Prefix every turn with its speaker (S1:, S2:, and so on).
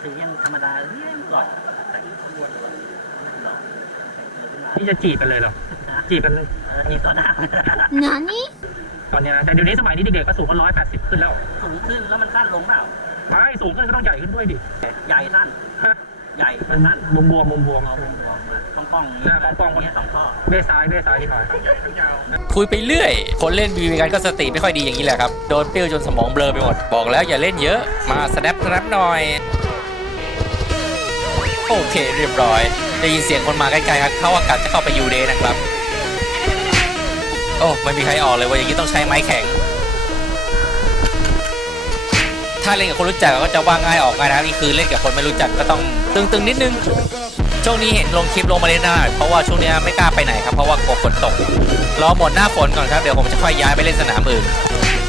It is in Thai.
S1: สียังธรรมดาเลี้ยงก่อนแต่งขบวนก่อนหล่อ
S2: นี่จะจีบกันเลยเหรอจีบกันเลย
S1: จีบต่อหน้า
S3: 何
S2: ตอนนี้นะแต่เดี๋ยวนี้สมัยนี้เด็กๆก็สูงกัน180ขึ้นแล้ว
S1: สูงขึ้นแล้วมันสั้นลงเปล่า
S2: ไม่สูงขึ้นก็ต้องใหญ่ขึ้นด้วยดิ
S1: ใหญ่สั้น
S2: ฮะ
S1: ใหญ่สั้น
S2: บวมๆ
S1: เอาวงมาป้องๆอย่าง
S2: หน้า
S1: นี้
S2: ป้องๆ
S1: เนี่ยสองข้อ
S2: เบ้ซ้ายที่ถอย
S4: คุยไปเรื่อย คนเล่นบีบีกันก็สติไม่ค่อยดีอย่างนี้แหละครับ โดนเปรี้ยวจนสมองเบลอไปหมด บอกแล้วอย่าเล่นเยอะ มาสแนปหน่อย โอเคเรียบร้อย ได้ยินเสียงคนมาใกล้ๆครับเขาอากาศจะเข้าไปยูเดย์นะครับ โอ้ไม่มีใครออกเลยว่าอย่างนี้ต้องใช้ไม้แข็ง ถ้าเล่นกับคนรู้จักก็จะว่าง่ายออกง่ายนะครับนี่คือเล่นกับคนไม่รู้จักก็ต้องตึงๆนิดนึง ช่วงนี้เห็นลงคลิปลงมาเล่นหน้าเพราะว่าช่วงนี้ไม่กล้าไปไหนครับเพราะว่ากลัวฝนตกรอหมดหน้าฝนก่อนครับเดี๋ยวผมจะค่อยย้ายไปเล่นสนามอื่น